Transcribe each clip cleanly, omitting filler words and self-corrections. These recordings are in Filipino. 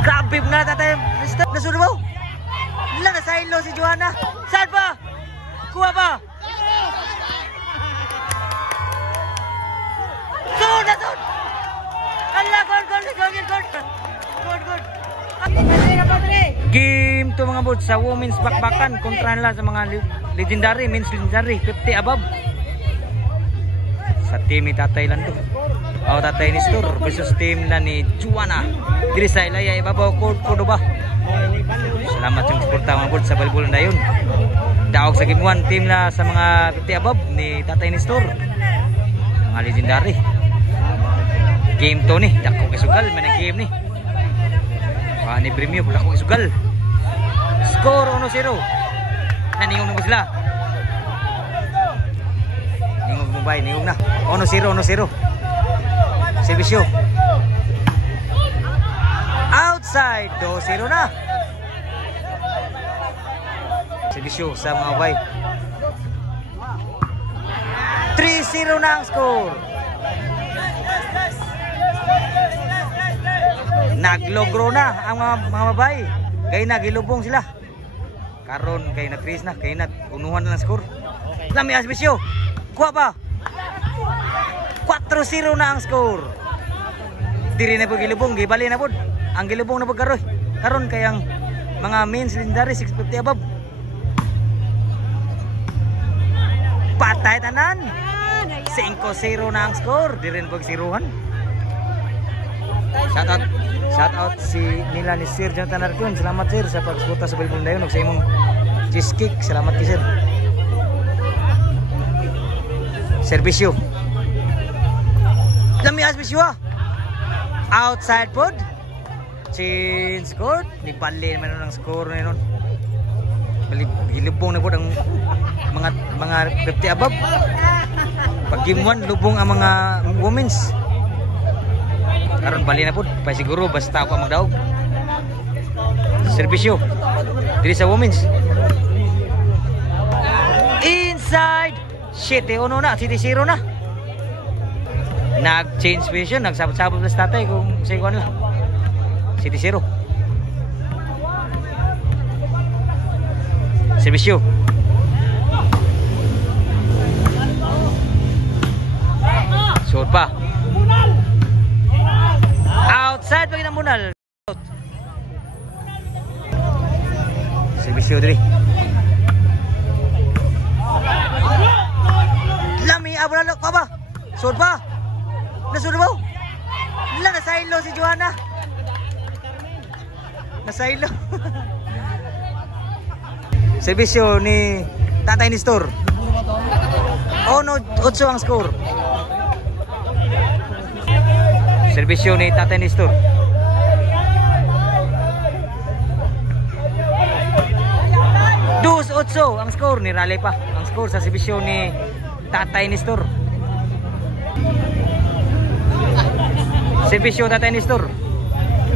Grabe na tatay. Nasunod mo? Lang na silo si Joanna. Saan pa? Kuha pa? Soon! Allah, good. Game to mga bods sa women's bakbakan kontra nila sa mga legendary, men's legendary 50 above. Sa team ni Tatay Lando. Tatay ni Store versus team na ni Joanna. Diri sa Ilaya ibabaw ko ba? Salamat yung suporta mga bods sa volleyball na yun. Daog sa game 1 team na sa mga 50 above ni Tatay ni Store. Mga legendary. Game to ni, dako isugal man ang game ni. Ni premium dako isugal. Score 1-0. Naningog na sila. Ningog mo bay, ningog na. 1-0. Servisyo. Outside, 2-0 na. Servisyo sa mga bay. 3-0 na ang score. Naglogro na ang mga babay. Kaya nagilubong sila. Karon kay na Chris na, kay na unuhan na lang score. Lami Asbisyo. Kuha pa. 4-0 na ang score. Diri na pag gilubong, gibali na pod. Ang gilubong na pagkaroy. Karon kay ang mga men's legendary 650 above. Patay tanan. 5-0 na ang score. Diri na pag siruhan. Shout out si nila ni Sir Jonathan Arcon. Salamat sir sa pagsuporta sa volleyball dayon ug sa imong cheese cake. Salamat kay sir. Servisyo. Lami Asbisyo. Outside pod. Change court. Ni bali man ang score na nun. Bali gilubong na pod ang mga 50 above. Pag game 1 lubong ang mga women's. Karon bali na po, pa siguro basta ako magdaog. Servisyo diri sa women's. Inside 7-1 na, 7-0 na. Nag-change vision, nagsabot-sabot na tatay kung sa ikuan lang. 7-0. Servisyo. Short pa. Outside pag inamunal. Servisyo diri. Lami abulalo pa ba? Sud pa. Nasud mo? Lang nasaylo si Joanna. Nasaylo. Servisyo ni Tatay ni Store. Oh no, 8 ang score. Servisyo ni Tatay ni Store. Dus 8 ang score ni Raleigh pa. Ang score sa servisyo ni Tatay ni Store. Servisyo Tatay ni Store.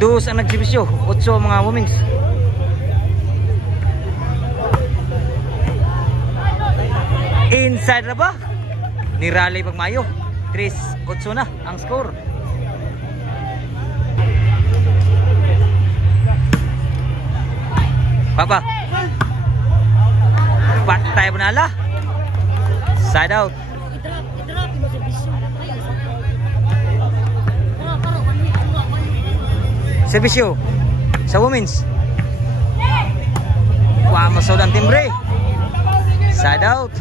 Dus ang nagservisyo, 8 mga women's. Inside na ba? Ni Raleigh pagmayo. 3-8 na ang score. Papa. Patay benala. Side out. Servisyo sa women's. Wah, masod ang timbre. Side out.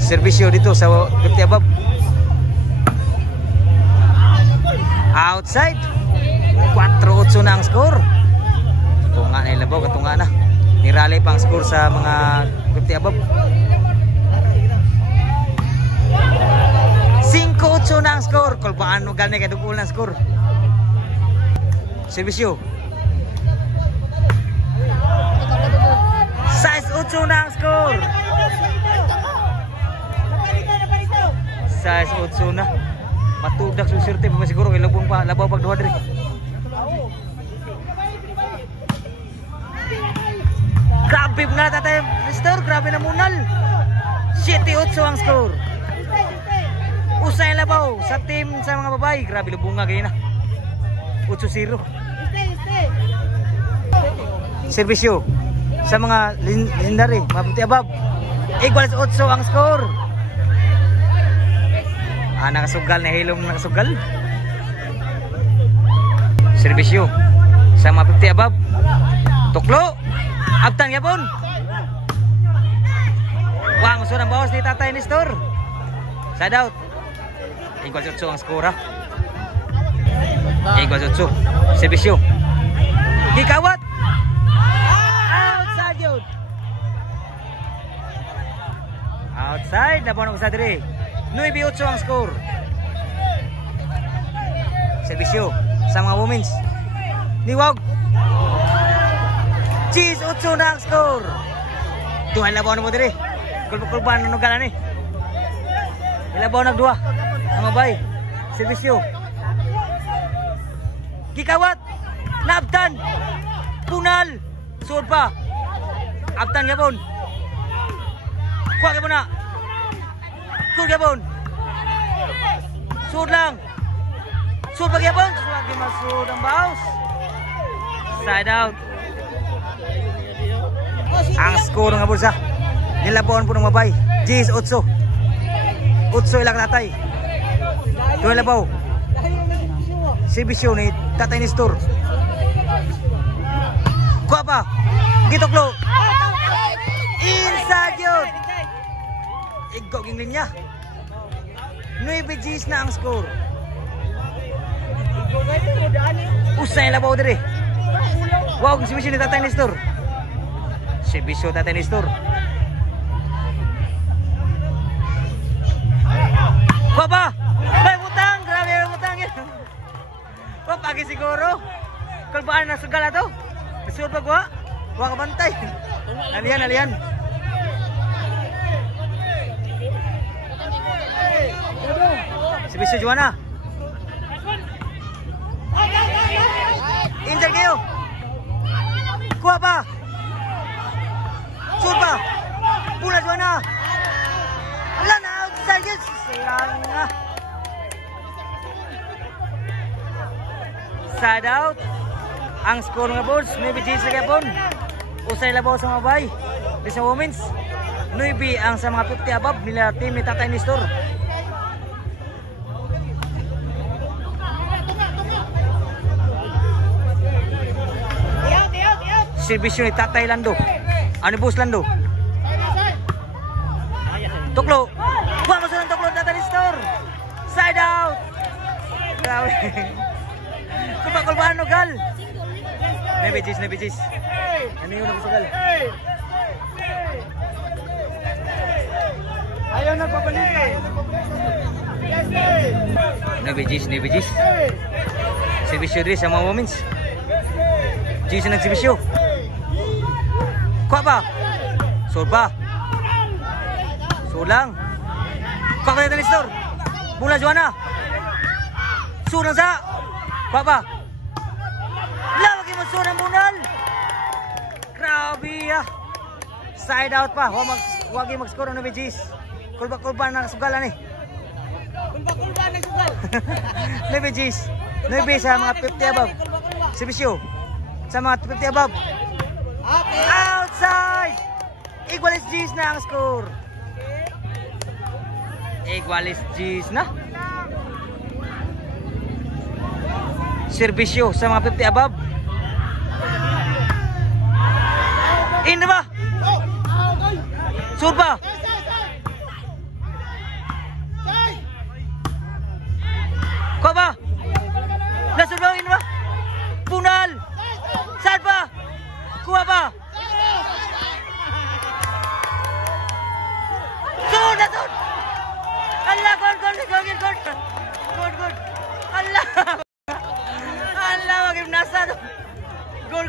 Servisyo dito sa 50 above. Outside. 4-8 na ang score. Katunga na ilabaw, katunga na. Niralay pang score sa mga 50 above. 5-8 na ang score. Kulbaan mo ganay kadugul na ang score. Servisyo. 6-8 na ang score. 6-8 na. Matudak susirte pa siguro kay labong pa labaw pag duha diri. Grabe na tatay Mister, grabe na munal. 7-8 ang score. Usay labaw sa team sa mga babae. Grabe lubunga ganyan na. 8-0. Servisyo sa mga legendary, mabuti above. Equals 8 ang score. Nakasugal na hilom, nakasugal. Servisyo sa mga 50 above. Tuklo. Abtan yapon. Wang so ng bawas ni Tatay Nestor. Side out. Equals 8 ang score ha. Equals 8. Servisyo. Gikawat. Outside yun. Outside. Nabuhan ako sa diri. 9-8 ang score. Servisyo sa mga women's. Niwag. Cheese 8 na ang score. Duha labaw mo diri. Kulban na nugalan eh. Ilabaw nagduha. Ang mabay. Servisyo. Gikawat. Naabtan. Punal. Suod pa. Abtan gabon. Kuha gabon na. Suod gabon. Suod lang. Suod pa gabon. Lagi masud ang baus. Side out. Ang score nga bulsa. Nilabawan po ng mabay. Gis 8. 8 ilang natay. Doon labaw. Servisyo ni Tatay Nestor. Kuha pa. Gitoklo. Inside yun. Igok yung linya. 9 Gs na ang score. Usay labaw dire. Wow, servisyo ni Tatay Nestor. Servisyo Tatay Nestor. Kuha pa. May butang. Grabe yung butang yun. Kuha pagi siguro. Kalbaan na sugal na to. Masuod pa kuha. Kuha ka bantay. Alihan, alihan. Servisyo Juana. Injak kayo. Kuha pa. Suod pa. Pula Juana. Wala na. Outside yun. Sayang nga. Side out. Ang score nga boards, 9 Gs lagi po. Usay labaw sa mga bay. Di sa women's, 9 ang sa mga 50 above nila team ni Tatay Nestor. Servisyo ni Tatay Lando. Ano bus Lando? Tuklo. Buwa mo sa ng tuklo Tatay Nestor. Side out. Grabe. Kulbahan no gal. 9 Gs. Ano yun ako sa gal? Ayaw na papalitan. 9 Gs. Servisyo din sa mga women's. Gs na nagservisyo. Kuha pa. Sold pa. Sold lang. Kuha pa Tatay Nestor. Mula Juana. Sold lang sa. Kuha pa. Lawag yung maso ng bunal. Grabe ah. Side out pa. Huwag yung mag-score ng 9 Gs. Kulba na sugalan eh. Kulba na sugal. 9 Gs. 9 sa mga 50 above. Servisyo. Sa mga 50 above. Outside. Equalis Gs na ang score. Equalis Gs na. Servisyo sa mga 50 above. In ba? Sur ba? Ko ba? Lasur ba? In ba? Punal. Saan ba? Kuha ba? Sur na sur. Allah, good. Allah. Allah, wag yung nasa to. Good.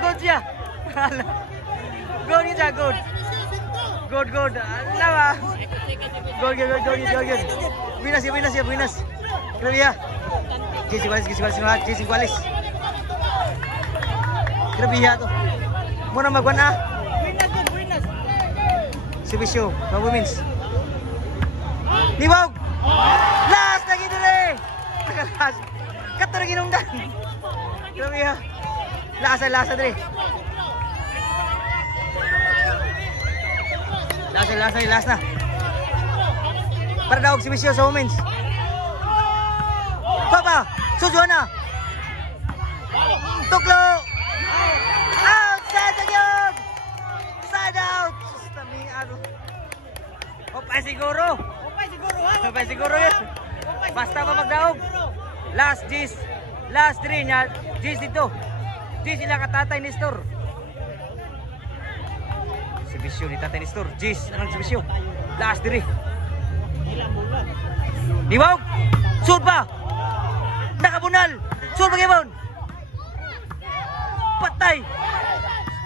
Go siya. Allah. Go niya, good. Allah ba. Good. Winas. Grabe ya. Gis iguales. Grabe ya to. Muna magwan ah. Winas. Servisyo, mga women's. Niwag! Last lagi dire! Last! Kato na ginungdan! Grabe ha! Lasa dire! Last na! Para daog si Bisyo sa women's! Papa! Sujuana! Tuklo! Outside again! Side out! Sustami ano? Opay siguro yun. Basta pa magdaog. Last G's. Last 3 niya. G's dito. G's sila katatay ni Store. Si Bisyo ni tatay ni Store. G's. Anong si Bisyo? Last 3. Niwag! Sud ba? Nakabunal! Sud ba gibon? Patay!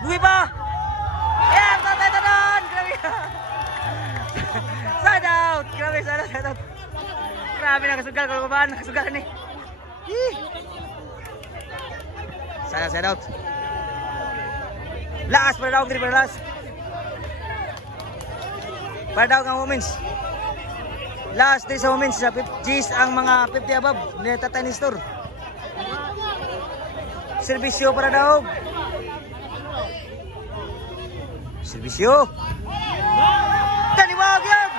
Buhi ba? Yeah! Patay tanan! Grabe! Side out! Grabe, side out! Grabe, nakasugal ko ba? Nakasugal ni. Side out! Last para daw, para last. Para daw ang women's. Last day sa women's, G's ang mga 50 above. Tatay ni Store. Servisyo para daw. Servisyo. Taniwag yan!